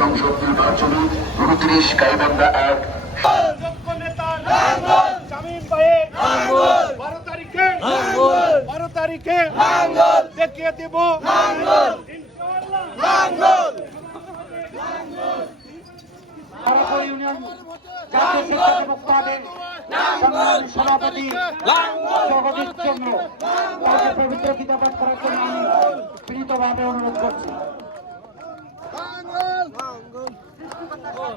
সংসদ নির্বাচনে 29 গাইবান্ধা 1 12 তারিখে দেখিয়ে দেব সভাপতি জগদীশ চন্দ্র তাকে পবিত্র গীতা পাঠ করার জন্য আমি বিনীতভাবে অনুরোধ করছি।